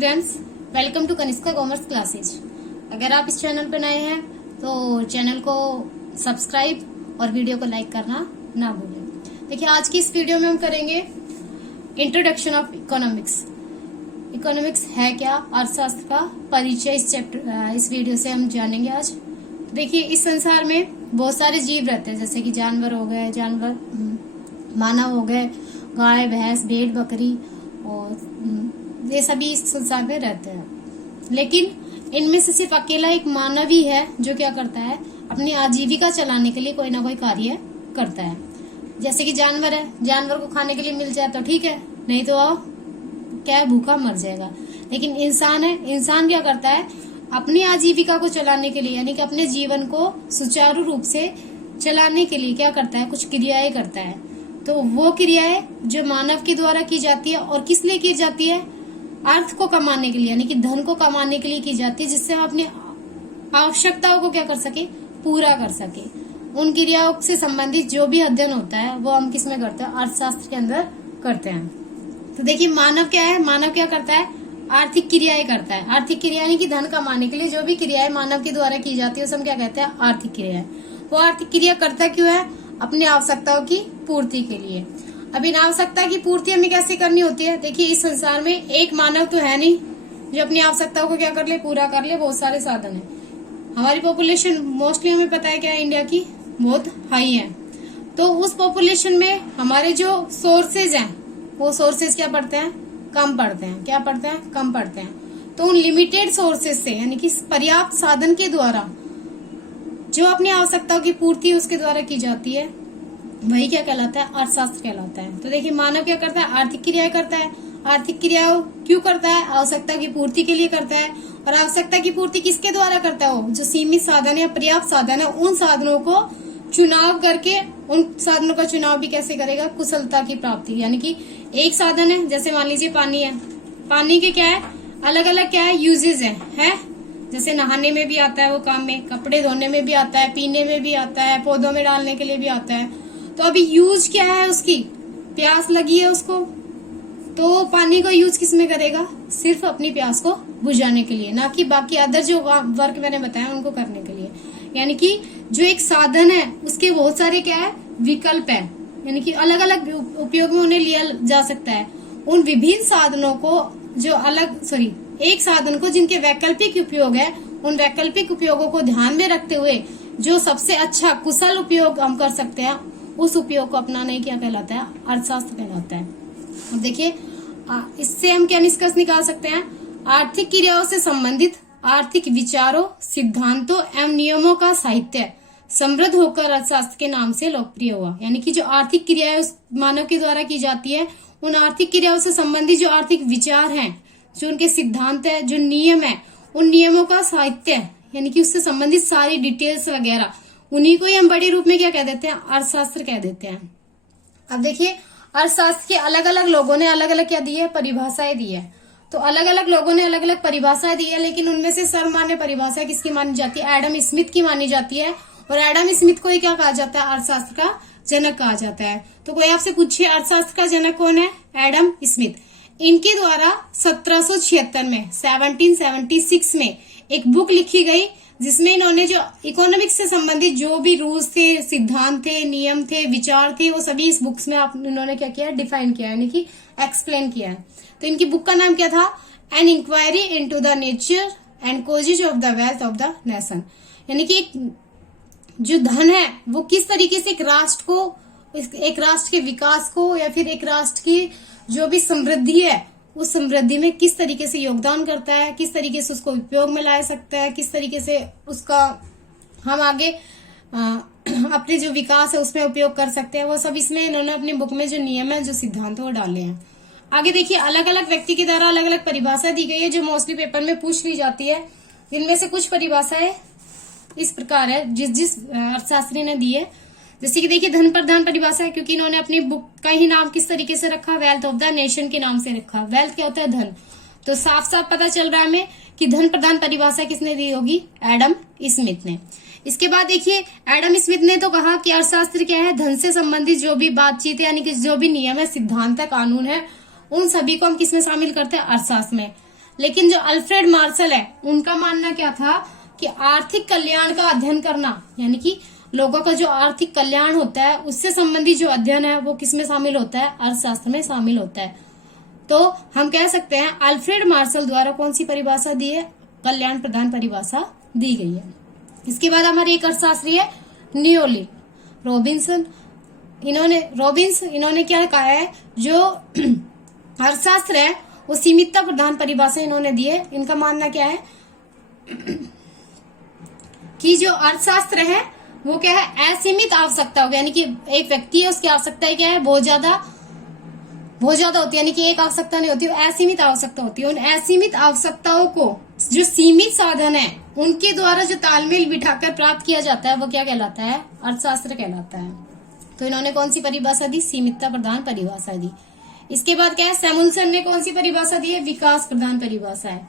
Students, welcome to Kanishka commerce classes. अगर आप इस चैनल पर नए हैं तो चैनल को सब्सक्राइब और वीडियो को लाइक करना ना भूलें। देखिए, आज की इस वीडियो में हम करेंगे इंट्रोडक्शन ऑफ इकोनॉमिक्स। इकोनॉमिक्स है क्या, अर्थशास्त्र का परिचय इस वीडियो से हम जानेंगे आज। देखिए, इस संसार में बहुत सारे जीव रहते हैं, जैसे कि जानवर हो गए, मानव हो गए, गाय भैंस भेड़ बकरी, और ये सभी इस संसार में रहते हैं। लेकिन इनमें से सिर्फ अकेला एक मानव ही है जो क्या करता है, अपनी आजीविका चलाने के लिए कोई ना कोई कार्य करता है। जैसे कि जानवर है, जानवर को खाने के लिए मिल जाए तो ठीक है, नहीं तो क्या है, भूखा मर जाएगा। लेकिन इंसान है, इंसान क्या करता है, अपनी आजीविका को चलाने के लिए, यानी कि अपने जीवन को सुचारू रूप से चलाने के लिए क्या करता है, कुछ क्रियाएं करता है। तो वो क्रियाएं जो मानव के द्वारा की जाती है, और किस लिए की जाती है, अर्थ को कमाने के लिए, यानी कि धन को कमाने के लिए की जाती है, जिससे हम अपनी आवश्यकताओं को क्या कर सके, पूरा कर सके। उन क्रियाओं से संबंधित जो भी अध्ययन होता है वो हम किस में करते हैं, अर्थशास्त्र के अंदर करते हैं। तो देखिए, मानव क्या है, मानव क्या करता है, आर्थिक क्रियाएं करता है। आर्थिक क्रिया यानी कि धन कमाने के लिए जो भी क्रियाएं मानव के द्वारा की जाती है उसे हम क्या कहते हैं, आर्थिक क्रिया। वो आर्थिक क्रिया करता क्यों है, अपनी आवश्यकताओं की पूर्ति के लिए। अब इन आवश्यकता की पूर्ति हमें कैसे करनी होती है। देखिए, इस संसार में एक मानव तो है नहीं जो अपनी आवश्यकताओं को क्या कर ले, पूरा कर ले। बहुत सारे साधन है। हमारी पॉपुलेशन मोस्टली हमें पता है क्या है, इंडिया की बहुत हाई है। तो उस पॉपुलेशन में हमारे जो सोर्सेज हैं, वो सोर्सेज क्या पड़ते हैं, कम पड़ते हैं। क्या पड़ते हैं, कम पड़ते हैं। तो उन लिमिटेड सोर्सेज से, यानी कि पर्याप्त साधन के द्वारा जो अपनी आवश्यकताओं की पूर्ति उसके द्वारा की जाती है, वही क्या कहलाता है, अर्थशास्त्र कहलाता है। तो देखिए, मानव क्या करता है, आर्थिक क्रियाएं करता है। आर्थिक क्रियाओं क्यों करता है, आवश्यकता की पूर्ति के लिए करता है। और आवश्यकता की पूर्ति किसके द्वारा करता है, वो जो सीमित साधन या पर्याप्त साधन है, उन साधनों को चुनाव करके, उन साधनों का चुनाव भी कैसे करेगा, कुशलता की प्राप्ति। यानी कि एक साधन है, जैसे मान लीजिए पानी है, पानी के क्या है, अलग अलग क्या है, यूजेज है। जैसे नहाने में भी आता है वो काम में, कपड़े धोने में भी आता है, पीने में भी आता है, पौधों में डालने के लिए भी आता है। तो अभी यूज क्या है, उसकी प्यास लगी है उसको, तो पानी को यूज किस में करेगा, सिर्फ अपनी प्यास को बुझाने के लिए, ना कि बाकी अदर जो वर्क मैंने बताया उनको करने के लिए। यानी कि जो एक साधन है उसके बहुत सारे क्या है, विकल्प है, यानी कि अलग अलग उपयोग में उन्हें लिया जा सकता है। उन विभिन्न साधनों को जो एक साधन को जिनके वैकल्पिक उपयोग है, उन वैकल्पिक उपयोगों को ध्यान में रखते हुए जो सबसे अच्छा कुशल उपयोग हम कर सकते हैं, उस उपयोग को अपनाना ही क्या कहलाता है, अर्थशास्त्र कहलाता है। और देखिए, इससे हम क्या निष्कर्ष निकाल सकते हैं, आर्थिक क्रियाओं से संबंधित आर्थिक विचारों, सिद्धांतों एवं नियमों का साहित्य समृद्ध होकर अर्थशास्त्र के नाम से लोकप्रिय हुआ। यानी कि जो आर्थिक क्रियाएं उस मानव के द्वारा की जाती है, उन आर्थिक क्रियाओं से संबंधित जो आर्थिक विचार हैं, जो उनके सिद्धांत है, जो नियम है, उन नियमों का साहित्य, यानी कि उससे संबंधित सारी डिटेल्स वगैरह, उन्हीं को ही हम बड़े रूप में क्या कह देते हैं, अर्थशास्त्र कह देते हैं। अब देखिए, अर्थशास्त्र के अलग अलग लोगों ने अलग अलग क्या दी है, परिभाषाएं दी है। तो अलग अलग लोगों ने अलग अलग परिभाषाएं दी है, लेकिन उनमें से सर्वमान्य परिभाषा किसकी मानी जाती है, एडम स्मिथ की मानी जाती है। और एडम स्मिथ को ही क्या कहा जाता है, अर्थशास्त्र का जनक कहा जाता है। तो कोई आपसे पूछिए अर्थशास्त्र का जनक कौन है, एडम स्मिथ। इनके द्वारा 1776 में 1776 में एक बुक लिखी गई, जिसमें इन्होंने जो इकोनॉमिक्स से संबंधित जो भी रूल्स थे, सिद्धांत थे, नियम थे, विचार थे, वो सभी इस बुक्स में इन्होंने क्या किया, डिफाइन किया, यानी कि एक्सप्लेन किया है। तो इनकी बुक का नाम क्या था, an inquiry into the nature and causes of the wealth of the nation. यानी कि जो धन है वो किस तरीके से एक राष्ट्र के विकास को, या फिर एक राष्ट्र की जो भी समृद्धि है, उस समृद्धि में किस तरीके से योगदान करता है, किस तरीके से उसको उपयोग में ला सकता है, किस तरीके से उसका हम आगे अपने जो विकास है उसमें उपयोग कर सकते हैं, वो सब इसमें इन्होंने अपनी बुक में जो नियम है, जो सिद्धांत है, वो डाले हैं। आगे देखिए, अलग अलग व्यक्ति के द्वारा अलग अलग परिभाषा दी गई है, जो मोस्टली पेपर में पूछ ली जाती है। जिनमें से कुछ परिभाषाएं इस प्रकार है, जिस अर्थशास्त्री ने दी है। जैसे कि देखिए, धन प्रधान परिभाषा है, क्योंकि इन्होंने अपनी बुक का ही नाम किस तरीके से रखा, वेल्थ ऑफ द नेशन के नाम से रखा। वेल्थ क्या होता है, धन। तो साफ साफ पता चल रहा है हमें कि धन प्रधान परिभाषा किसने दी होगी, एडम स्मिथ ने। इसके बाद देखिए, एडम स्मिथ ने तो कहा कि अर्थशास्त्र क्या है, धन से संबंधित जो भी बातचीत है, यानी कि जो भी नियम है, सिद्धांत है, कानून है, उन सभी को हम किसमें शामिल करते हैं, अर्थशास्त्र में। लेकिन जो अल्फ्रेड मार्शल है उनका मानना क्या था कि आर्थिक कल्याण का अध्ययन करना, यानी कि लोगों का जो आर्थिक कल्याण होता है उससे संबंधित जो अध्ययन है वो किसमें शामिल होता है, अर्थशास्त्र में शामिल होता है। तो हम कह सकते हैं अल्फ्रेड मार्शल द्वारा कौन सी परिभाषा दी है, कल्याण प्रधान परिभाषा दी गई है। इसके बाद हमारे एक अर्थशास्त्री है नियोली रॉबिन्सन। इन्होंने क्या कहा है, जो अर्थशास्त्र है वो सीमितता प्रधान परिभाषा इन्होंने दी है। इनका मानना क्या है कि जो अर्थशास्त्र है वो क्या है, असीमित आवश्यकता होगी, यानी कि एक व्यक्ति है उसकी आवश्यकता क्या है, बहुत ज्यादा होती है, यानी कि एक आवश्यकता नहीं होती, असीमित आवश्यकता होती है। उन असीमित आवश्यकताओं को जो सीमित साधन है उनके द्वारा जो तालमेल बिठाकर प्राप्त किया जाता है वो क्या कहलाता है, अर्थशास्त्र कहलाता है। तो इन्होंने कौन सी परिभाषा दी, सीमितता प्रधान परिभाषा दी। इसके बाद क्या है, सैमुअल्सन ने कौन सी परिभाषा दी है, विकास प्रधान परिभाषा है।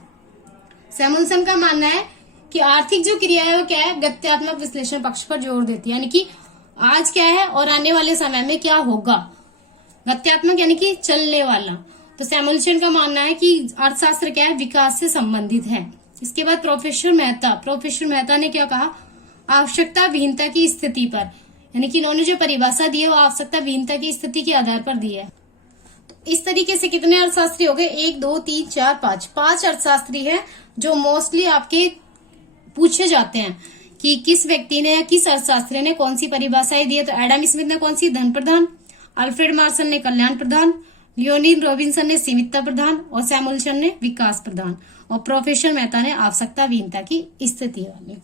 सैमुअल्सन का मानना है कि आर्थिक जो क्रिया है वो क्या है, गत्यात्मक विश्लेषण पक्ष पर जोर देती है, यानी कि आज क्या है और आने वाले समय में क्या होगा, गत्यात्मक यानी कि चलने वाला। तो सैमुअल्सन का मानना है कि अर्थशास्त्र क्या है, विकास से संबंधित है। इसके बाद प्रोफेसर मेहता ने क्या कहा, आवश्यकता विहीनता की स्थिति पर, यानी कि इन्होंने जो परिभाषा दी है वो आवश्यकता विहीनता की स्थिति के आधार पर दी है। तो इस तरीके से कितने अर्थशास्त्री हो गए, 1 2 3 4 5 अर्थशास्त्री है जो मोस्टली आपके पूछे जाते हैं कि किस व्यक्ति ने या किस अर्थशास्त्री ने कौन सी परिभाषाएं दी है। तो एडम स्मिथ ने कौन सी, धन प्रधान, अल्फ्रेड मार्शल ने कल्याण प्रधान, लियोनी रॉबिन्सन ने सीमितता प्रधान और सैमुअल्सन ने विकास प्रधान और प्रोफेसर मेहता ने आवश्यकता विहीनता की स्थिति वाली।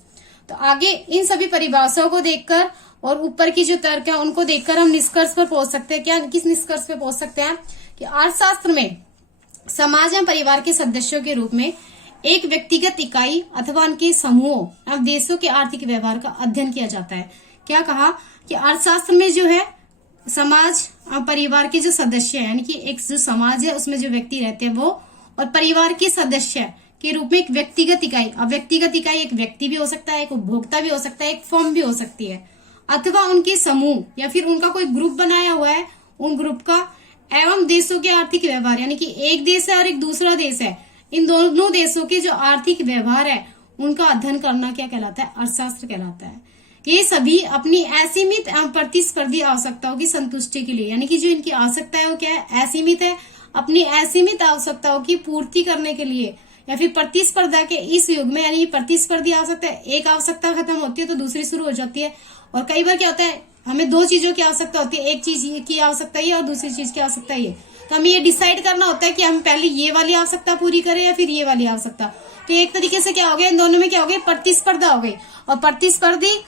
तो आगे इन सभी परिभाषाओं को देखकर और ऊपर की जो तर्क है उनको देखकर हम निष्कर्ष पर पहुंच सकते हैं। क्या, किस निष्कर्ष पर पहुंच सकते हैं कि अर्थशास्त्र में समाज एवं परिवार के सदस्यों के रूप में एक व्यक्तिगत इकाई अथवा उनके समूहों एवं देशों के आर्थिक व्यवहार का अध्ययन किया जाता है। क्या कहा कि अर्थशास्त्र में जो है समाज और परिवार के जो सदस्य है, यानी कि एक जो समाज है उसमें जो व्यक्ति रहते हैं वो, और परिवार के सदस्य के रूप में एक व्यक्तिगत इकाई, अब व्यक्तिगत इकाई एक व्यक्ति भी हो सकता है, एक उपभोक्ता भी हो सकता है, एक फर्म भी हो सकती है, अथवा उनके समूह या फिर उनका कोई ग्रुप बनाया हुआ है, उन ग्रुप का, एवं देशों के आर्थिक व्यवहार, यानी कि एक देश है और एक दूसरा देश है, इन दोनों देशों के जो आर्थिक व्यवहार है उनका अध्ययन करना क्या कहलाता है, अर्थशास्त्र कहलाता है। ये सभी अपनी असीमित एवं प्रतिस्पर्धी आवश्यकताओं की संतुष्टि के लिए, यानी कि जो इनकी आवश्यकता है वो क्या है, असीमित है, अपनी असीमित आवश्यकताओं की पूर्ति करने के लिए या फिर प्रतिस्पर्धा के इस युग में, यानी प्रतिस्पर्धी आवश्यकता है, एक आवश्यकता खत्म होती है तो दूसरी शुरू हो जाती है। और कई बार क्या होता है, हमें 2 चीजों की आवश्यकता होती है, एक चीज की आवश्यकता है और दूसरी चीज की आवश्यकता है। तो हमें ये डिसाइड करना होता है कि हम पहले ये वाली आवश्यकता पूरी करें या फिर ये वाली आवश्यकता। तो एक तरीके से क्या हो गया, इन दोनों में क्या हो गया, प्रतिस्पर्धा हो गई। और प्रतिस्पर्धी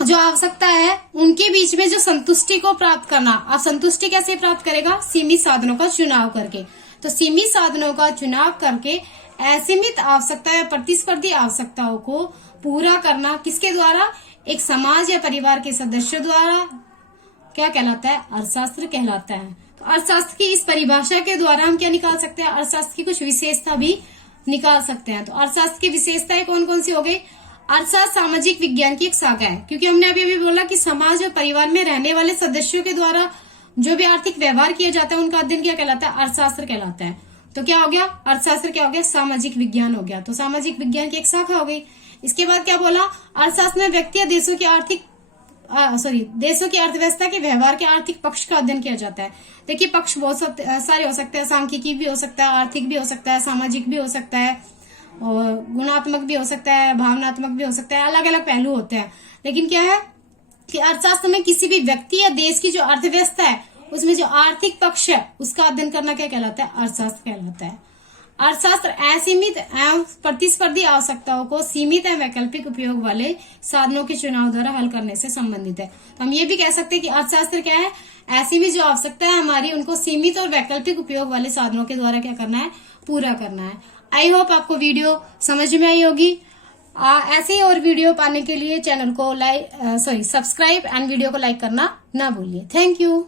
जो आवश्यकता है उनके बीच में जो संतुष्टि को प्राप्त करना, आप संतुष्टि कैसे प्राप्त करेगा, सीमित साधनों का चुनाव करके। तो सीमित साधनों का चुनाव करके असीमित आवश्यकता या प्रतिस्पर्धी आवश्यकताओं को पूरा करना किसके द्वारा, एक समाज या परिवार के सदस्यों द्वारा क्या कहलाता है, अर्थशास्त्र कहलाता है। तो अर्थशास्त्र की इस परिभाषा के द्वारा हम क्या निकाल सकते हैं, अर्थशास्त्र की कुछ विशेषता भी निकाल सकते हैं। तो अर्थशास्त्र की विशेषताएं कौन कौन सी हो गई, अर्थशास्त्र सामाजिक विज्ञान की एक शाखा है, क्योंकि हमने अभी बोला कि समाज और परिवार में रहने वाले सदस्यों के द्वारा जो भी आर्थिक व्यवहार किया जाता है उनका अध्ययन क्या कहलाता है, अर्थशास्त्र कहलाता है। तो क्या हो गया, अर्थशास्त्र क्या हो गया, सामाजिक विज्ञान हो गया। तो सामाजिक विज्ञान की एक शाखा हो गई। इसके बाद क्या बोला, अर्थशास्त्र में व्यक्ति या देशों की देशों की अर्थव्यवस्था के व्यवहार के आर्थिक पक्ष का अध्ययन किया जाता है। देखिए पक्ष बहुत सारे हो सकते हैं, सांख्यिकी भी हो सकता है, आर्थिक भी हो सकता है, सामाजिक भी हो सकता है, और गुणात्मक भी हो सकता है, भावनात्मक भी हो सकता है, अलग अलग पहलू होते हैं। लेकिन क्या है कि अर्थशास्त्र में किसी भी व्यक्ति या देश की जो अर्थव्यवस्था है उसमें जो आर्थिक पक्ष है उसका अध्ययन करना क्या कहलाता है, अर्थशास्त्र कहलाता है। अर्थशास्त्र असीमित एवं प्रतिस्पर्धी आवश्यकताओं को सीमित एवं वैकल्पिक उपयोग वाले साधनों के चुनाव द्वारा हल करने से संबंधित है। तो हम ये भी कह सकते हैं कि अर्थशास्त्र क्या है, ऐसी भी जो आवश्यकता है हमारी उनको सीमित और वैकल्पिक उपयोग वाले साधनों के द्वारा क्या करना है, पूरा करना है। आई होप आपको वीडियो समझ में आई होगी। ऐसे ही और वीडियो पाने के लिए चैनल को सब्सक्राइब एंड वीडियो को लाइक करना ना भूलिए। Thank you.